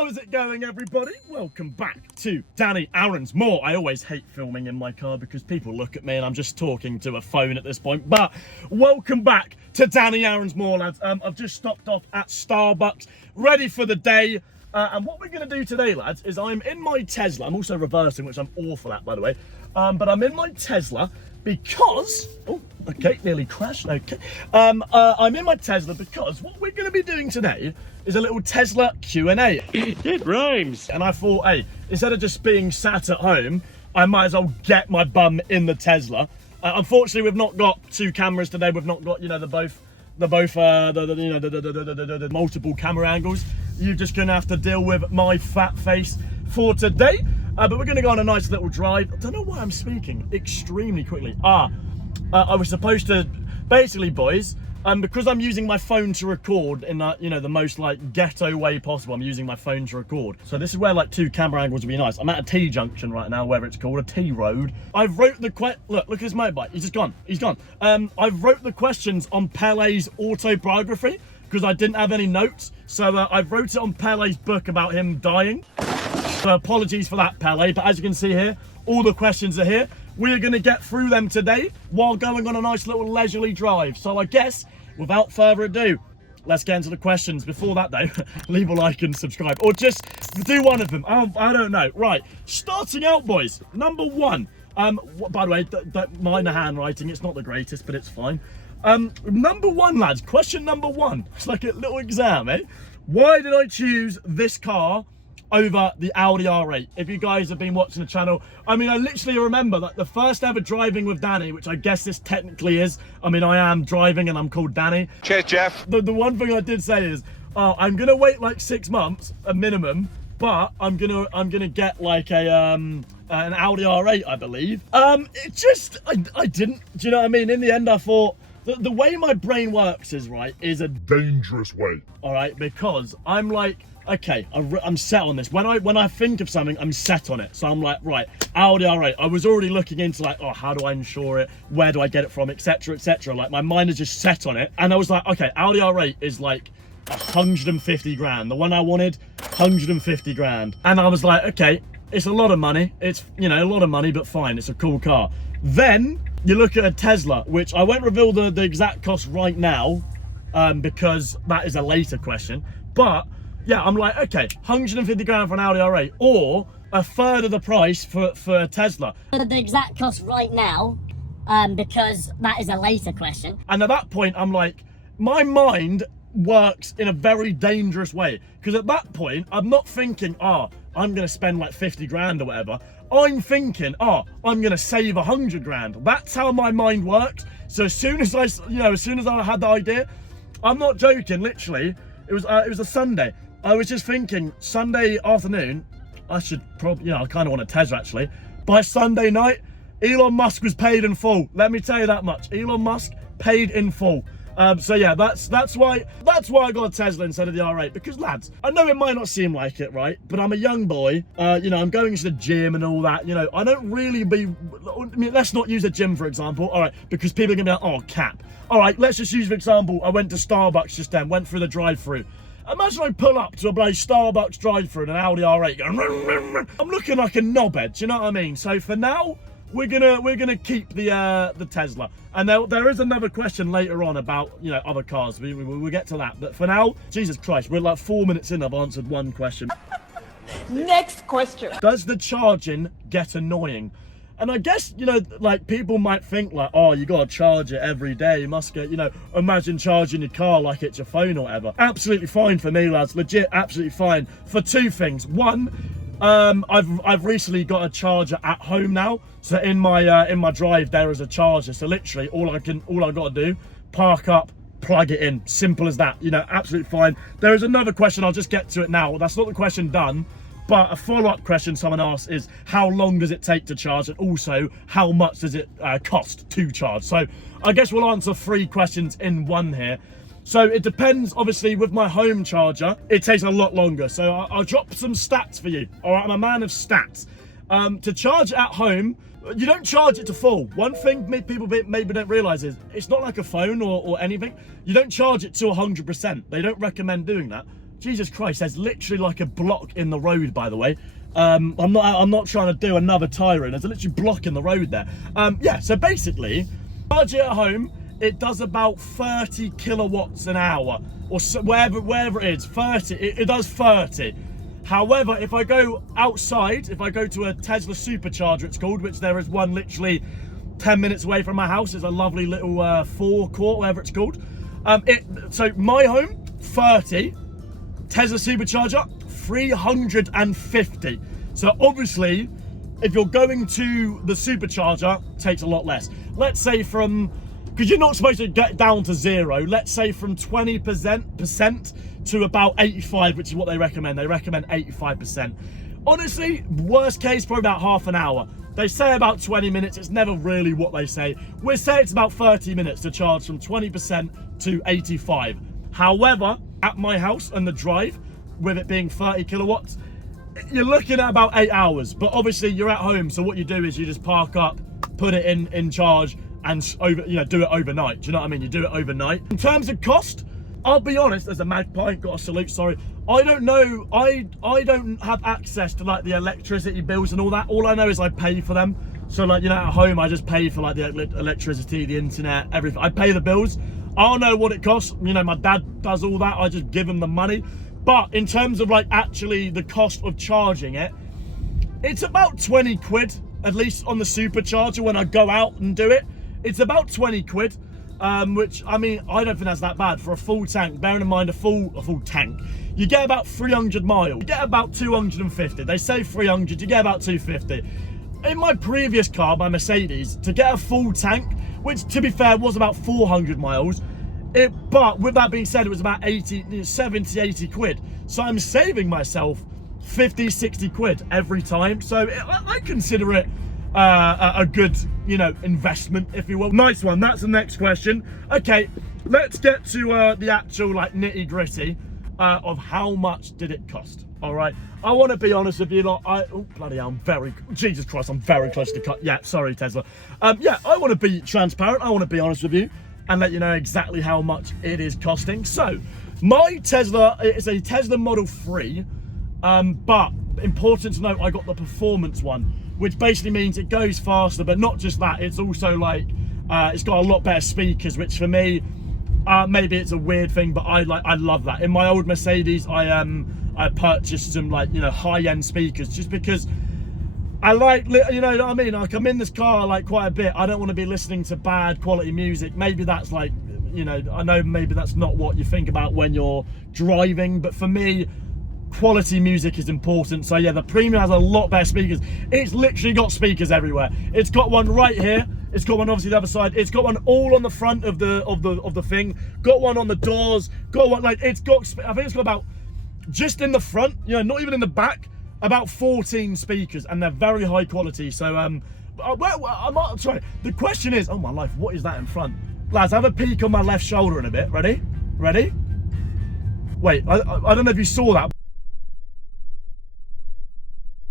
How is it going, everybody? Welcome back to Danny Aaron's More. I always hate filming in my car because people look at me and I'm just talking to a phone at this point. But welcome back to Danny Aaron's More, lads. I've just stopped off at Starbucks, ready for the day. And what we're going to do today, lads, is I'm in my Tesla. I'm also reversing, which I'm awful at, by the way. But I'm in my Tesla because... Oh, okay, nearly crashed. Okay. I'm in my Tesla because what we're going to be doing today is a little Tesla Q&A. It rhymes. And I thought, hey, instead of just being sat at home, I might as well get my bum in the Tesla. Unfortunately, we've not got two cameras today. We've not got, you know, the multiple camera angles. You're just gonna have to deal with my fat face for today. But we're gonna go on a nice little drive. I don't know why I'm speaking extremely quickly. I was supposed to, basically, boys, because I'm using my phone to record in that, you know, the most like ghetto way possible. I'm using my phone to record. So this is where like two camera angles would be nice. I'm at a T junction right now, wherever it's called, a T road. I've wrote the look at his motorbike. He's just gone. He's gone. I've wrote the questions on Pele's autobiography because I didn't have any notes. So I've wrote it on Pele's book about him dying. So apologies for that, Pele. But as you can see here, all the questions are here. We're going to get through them today while going on a nice little leisurely drive. So I guess, without further ado, let's get into the questions. Before that, though, leave a like and subscribe. Or just do one of them. I don't know. Right, starting out, boys. Number one. By the way, don't mind the handwriting. It's not the greatest, but it's fine. Number one, lads. Question number one. It's like a little exam, eh? Why did I choose this car over the Audi R8? If you guys have been watching the channel, I mean, I literally remember that the first ever driving with Danny, which I guess this technically is. I mean, I am driving and I'm called Danny. Cheers, Jeff. The one thing I did say is, I'm gonna wait like 6 months, a minimum, but I'm gonna get like a an Audi R8, I believe. It just, I didn't. Do you know what I mean? In the end, I thought the way my brain works is a dangerous way. All right, because I'm like, okay, I'm set on this. When I think of something, I'm set on it. So I'm like, right, Audi R8. I was already looking into like, oh, how do I insure it? Where do I get it from? Etc. Etc. Like my mind is just set on it. And I was like, okay, Audi R8 is like 150 grand. The one I wanted, 150 grand. And I was like, okay, it's a lot of money. It's, you know, a lot of money, but fine. It's a cool car. Then you look at a Tesla, which I won't reveal the exact cost right now, because that is a later question. But yeah, I'm like, okay, 150 grand for an Audi R8 or a third of the price for a Tesla. The exact cost right now, because that is a later question. And at that point, I'm like, my mind works in a very dangerous way. Because at that point, I'm not thinking, I'm going to spend like 50 grand or whatever. I'm thinking, I'm going to save 100 grand. That's how my mind works. So as soon as I had the idea, I'm not joking, literally, it was a Sunday. I was just thinking, Sunday afternoon, I should probably, I kind of want a Tesla actually. By Sunday night, Elon Musk was paid in full. Let me tell you that much. Elon Musk paid in full. So yeah, that's why I got a Tesla instead of the R8. Because lads, I know it might not seem like it, right? But I'm a young boy. I'm going to the gym and all that. I don't really let's not use a gym for example. All right, because people are gonna be like, oh, cap. All right, let's just use for example. I went to Starbucks just then. Went through the drive-through. Imagine I pull up to a bloody Starbucks drive-thru and an Audi R8 going, I'm looking like a knobhead, do you know what I mean? So for now, we're gonna keep the Tesla. And there is another question later on about, other cars. We'll get to that. But for now, Jesus Christ, we're like 4 minutes in, I've answered one question. Next question. Does the charging get annoying? And I guess, like people might think like, oh, you gotta charge it every day. You must get, imagine charging your car like it's your phone or whatever. Absolutely fine for me, lads. Legit, absolutely fine. For two things. One, I've recently got a charger at home now. So in my drive there is a charger. So literally all I gotta do, park up, plug it in. Simple as that. Absolutely fine. There is another question. I'll just get to it now. That's not the question done. But a follow-up question someone asked is, how long does it take to charge? And also, how much does it cost to charge? So I guess we'll answer 3 questions in one here. So it depends, obviously, with my home charger, it takes a lot longer. So I'll drop some stats for you. All right, I'm a man of stats. To charge at home, you don't charge it to full. One thing people maybe don't realize is it's not like a phone or anything. You don't charge it to 100%. They don't recommend doing that. Jesus Christ, there's literally like a block in the road, by the way. I'm not trying to do another tyrant. There's a literally block in the road there. Yeah, so basically, charge it at home, it does about 30 kilowatts an hour, or so, wherever it is, 30, it does 30. However, if I go outside, if I go to a Tesla supercharger, it's called, which there is one literally 10 minutes away from my house, it's a lovely little forecourt, whatever it's called. So my home, 30, Tesla supercharger, 350. So obviously, if you're going to the supercharger, it takes a lot less. Let's say from, because you're not supposed to get down to 0, let's say from 20% to about 85, which is what they recommend. They recommend 85%. Honestly, worst case, probably about half an hour. They say about 20 minutes, it's never really what they say. We'll say it's about 30 minutes to charge from 20% to 85. However, at my house and the drive, with it being 30 kilowatts, you're looking at about 8 hours. But obviously you're at home, so what you do is you just park up, put it in charge, and do it overnight. Do you know what I mean? You do it overnight. In terms of cost, I'll be honest, as a magpie, got a salute, sorry. I don't know, I don't have access to like the electricity bills and all that. All I know is I pay for them. So like, at home, I just pay for like the electricity, the internet, everything. I pay the bills. I don't know what it costs. My dad does all that. I just give him the money. But in terms of like actually the cost of charging it, it's about 20 quid, at least on the supercharger when I go out and do it. It's about 20 quid, which, I mean, I don't think that's that bad for a full tank. Bearing in mind a full tank, you get about 300 miles. You get about 250. They say 300, you get about 250. In my previous car, my Mercedes, to get a full tank, which to be fair was about 400 miles, but with that being said, it was about 70, 80 quid. So I'm saving myself 50, 60 quid every time. So I consider it a good, investment, if you will. Nice one. That's the next question. Okay, let's get to the actual like nitty gritty of how much did it cost. All right. I want to be honest with you. Oh bloody hell! Jesus Christ! I'm very close to cut. Yeah, sorry, Tesla. Yeah, I want to be transparent. I want to be honest with you and let you know exactly how much it is costing. So, my Tesla is a Tesla Model 3, but important to note, I got the performance one, which basically means it goes faster, but not just that, it's also like, it's got a lot better speakers, which for me, maybe it's a weird thing, but I love that. In my old Mercedes, I purchased some like, high-end speakers just because I like, you know what I mean? Like I'm in this car like quite a bit. I don't want to be listening to bad quality music. Maybe that's like, I know maybe that's not what you think about when you're driving, but for me, quality music is important. So yeah, the Premium has a lot better speakers. It's literally got speakers everywhere. It's got one right here. It's got one obviously the other side. It's got one all on the front of the thing. Got one on the doors. Got one like I think it's got about just in the front. Not even in the back. About 14 speakers, and they're very high quality. So sorry. The question is, oh my life, what is that in front? Lads, have a peek on my left shoulder in a bit. Ready? Ready? Wait, I don't know if you saw that.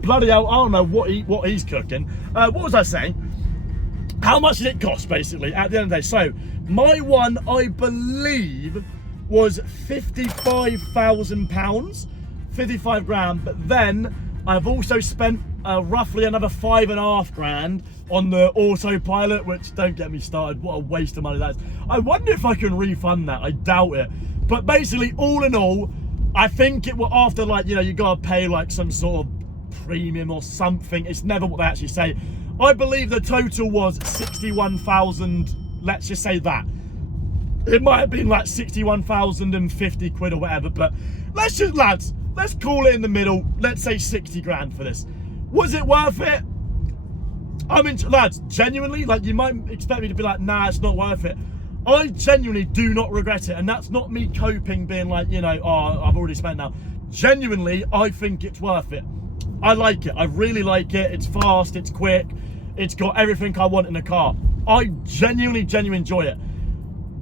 Bloody hell, I don't know what he's cooking. What was I saying? How much did it cost, basically, at the end of the day? So, my one, I believe, was £55,000, 55 grand, but then I've also spent roughly another 5.5 grand on the Autopilot, which, don't get me started, what a waste of money that is. I wonder if I can refund that. I doubt it. But basically, all in all, I think it will, after like, you gotta pay like some sort of premium or something. It's never what they actually say. I believe the total was 61,000, let's just say that. It might have been like 61,050 quid or whatever, but lads, let's call it in the middle. Let's say 60 grand for this. Was it worth it? I mean, lads, genuinely, like you might expect me to be like, nah, it's not worth it. I genuinely do not regret it. And that's not me coping, being like, oh, I've already spent now. Genuinely, I think it's worth it. I like it. I really like it. It's fast, it's quick. It's got everything I want in a car. I genuinely enjoy it.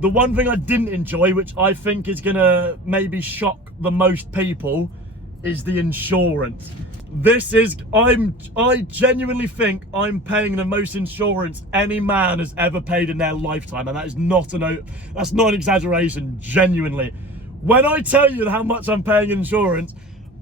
The one thing I didn't enjoy, which I think is gonna maybe shock the most people, is the insurance. I genuinely think I'm paying the most insurance any man has ever paid in their lifetime, and that is not an exaggeration, genuinely. When I tell you how much I'm paying in insurance,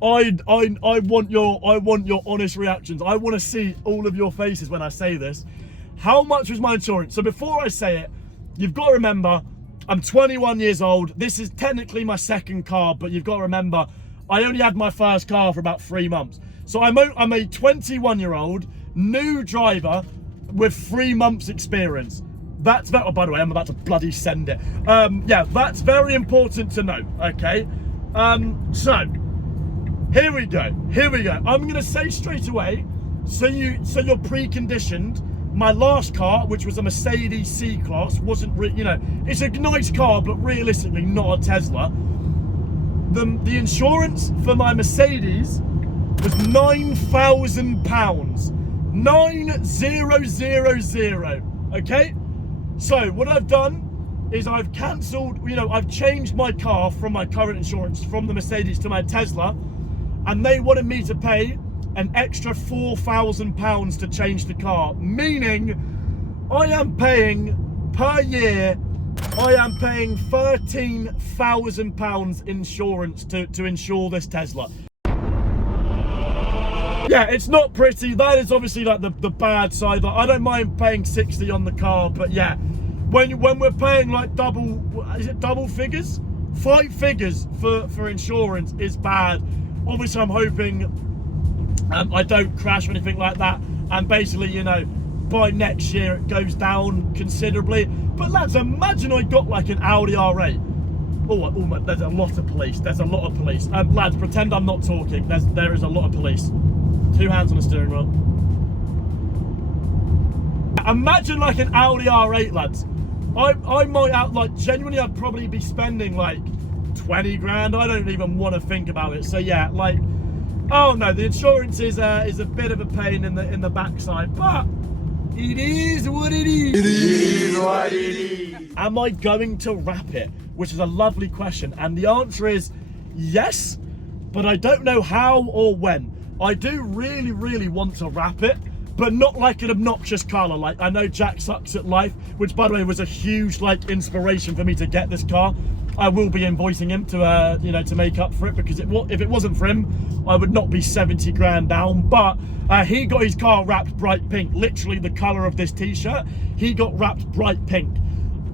I want your honest reactions. I want to see all of your faces when I say this. How much was my insurance? So before I say it, you've got to remember, I'm 21 years old. This is technically my second car, but you've got to remember, I only had my first car for about 3 months. So I'm a 21-year-old new driver with 3 months experience. That's that. Oh, by the way, I'm about to bloody send it. Yeah, that's very important to know. Okay. So here we go. I'm gonna say straight away, so you're preconditioned. My last car, which was a Mercedes C-Class, wasn't it's a nice car, but realistically not a Tesla. The insurance for my Mercedes was £9,000. 9,000. Okay. So what I've done is I've cancelled, I've changed my car from my current insurance from the Mercedes to my Tesla, and they wanted me to pay an extra £4,000 to change the car, meaning I am paying per year, I am paying £13,000 insurance to insure this Tesla. Yeah, it's not pretty. That is obviously like the bad side. Like, I don't mind paying 60 on the car, but yeah, when we're paying like double figures? 5 figures for insurance is bad. Obviously, I'm hoping I don't crash or anything like that, and basically, by next year it goes down considerably. But lads, imagine I got like an Audi R8. Oh, there's a lot of police. Lads, pretend I'm not talking. There is a lot of police. 2 hands on the steering wheel. Imagine like an Audi R8, lads. I might genuinely, I'd probably be spending like 20 grand. I don't even want to think about it. So yeah, oh no, the insurance is a bit of a pain in the backside, but it is what it is. It is what it is. Am I going to wrap it? Which is a lovely question, and the answer is yes, but I don't know how or when. I do really, really want to wrap it, but not like an obnoxious colour. Like, I know Jack sucks at life, which by the way was a huge inspiration for me to get this car. I will be invoicing him to to make up for it, because if it wasn't for him, I would not be 70 grand down. But he got his car wrapped bright pink, literally the colour of this t-shirt. He got wrapped bright pink.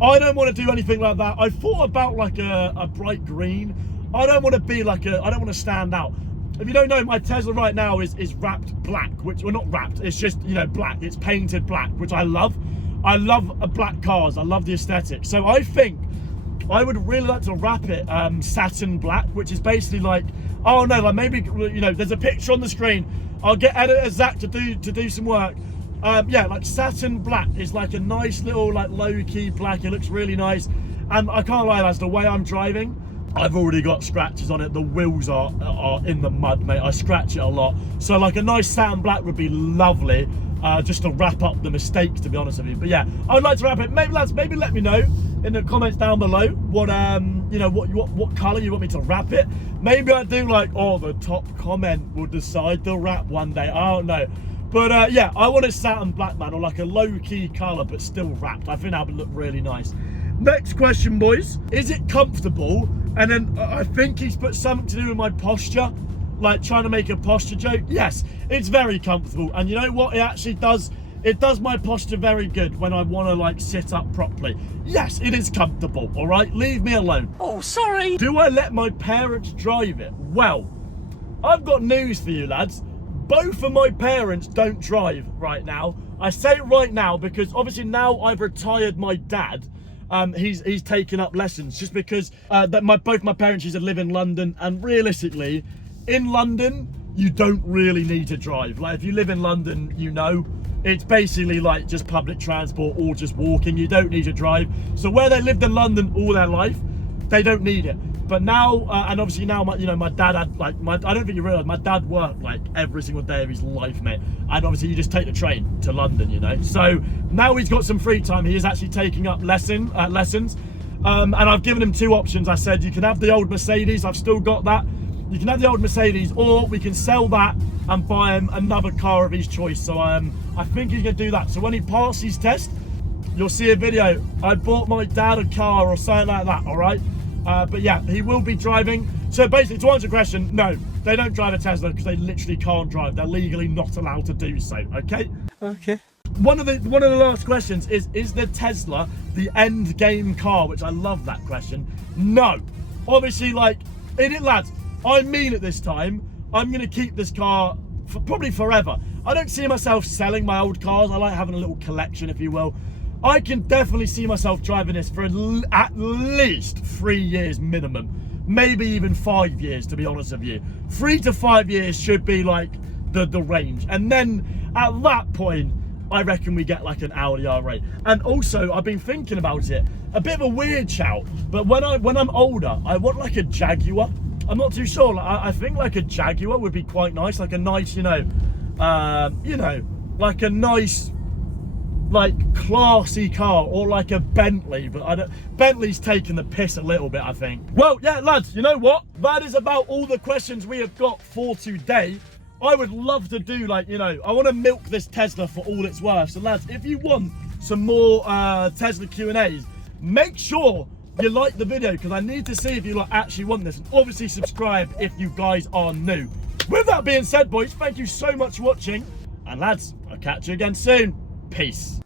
I don't want to do anything like that. I thought about like a bright green. I don't want to be I don't want to stand out. If you don't know, my Tesla right now is wrapped black, not wrapped, it's just, black. It's painted black, which I love. I love black cars. I love the aesthetic. So I think I would really like to wrap it satin black, which is basically maybe, there's a picture on the screen. I'll get editor Zach to do some work. Yeah, like satin black is like a nice little low-key black. It looks really nice. And I can't lie, that's the way I'm driving. I've already got scratches on it. The wheels are in the mud, mate. I scratch it a lot. So like a nice satin black would be lovely, just to wrap up the mistakes, to be honest with you. But yeah, I'd like to wrap it. Maybe lads, maybe let me know in the comments down below what what colour you want me to wrap it. Maybe I do the top comment will decide the wrap one day. I don't know. But yeah, I want a satin black, man, or like a low-key colour but still wrapped. I think that would look really nice. Next question, boys. Is it comfortable? And then I think he's put something to do with my posture, like trying to make a posture joke. Yes, it's very comfortable. And you know what? It actually does. It does my posture very good when I want to sit up properly. Yes, it is comfortable. All right, leave me alone. Oh, sorry. Do I let my parents drive it? Well, I've got news for you, lads. Both of my parents don't drive right now. I say right now because obviously now I've retired my dad. He's taken up lessons just because both my parents used to live in London, and realistically, in London you don't really need to drive. Like, if you live in London, it's basically just public transport or just walking. You don't need to drive. So where they lived in London all their life, they don't need it. But now, and obviously now, my dad had I don't think you realise, my dad worked every single day of his life, mate. And obviously you just take the train to London, So now he's got some free time. He is actually taking up lessons. And I've given him 2 options. I said, you can have the old Mercedes. I've still got that. You can have the old Mercedes, or we can sell that and buy him another car of his choice. So I think he's going to do that. So when he passes his test, you'll see a video. I bought my dad a car or something like that, all right? But yeah, he will be driving. So basically, to answer your question, no, they don't drive a Tesla because they literally can't drive. They're legally not allowed to do so, okay? Okay. One of the last questions is the Tesla the end game car? Which I love that question. No. Obviously, like, lads, I mean it this time. I'm going to keep this car for probably forever. I don't see myself selling my old cars. I like having a little collection, if you will. I can definitely see myself driving this for at least 3 years minimum. Maybe even 5 years, to be honest with you. 3 to 5 years should be like the range. And then at that point, I reckon we get like an Audi R8. And also, I've been thinking about it. A bit of a weird shout, but when I'm older, I want like a Jaguar. I'm not too sure. I think like a Jaguar would be quite nice, like a nice, like a nice, like classy car, or like a Bentley. But Bentley's taking the piss a little bit, I think. Well, yeah, lads, you know what? That is about all the questions we have got for today. I would love to do I want to milk this Tesla for all it's worth. So lads, if you want some more Tesla Q&As, make sure you like the video, because I need to see if you actually want this. And obviously subscribe if you guys are new. With that being said, boys, thank you so much for watching. And lads, I'll catch you again soon. Peace.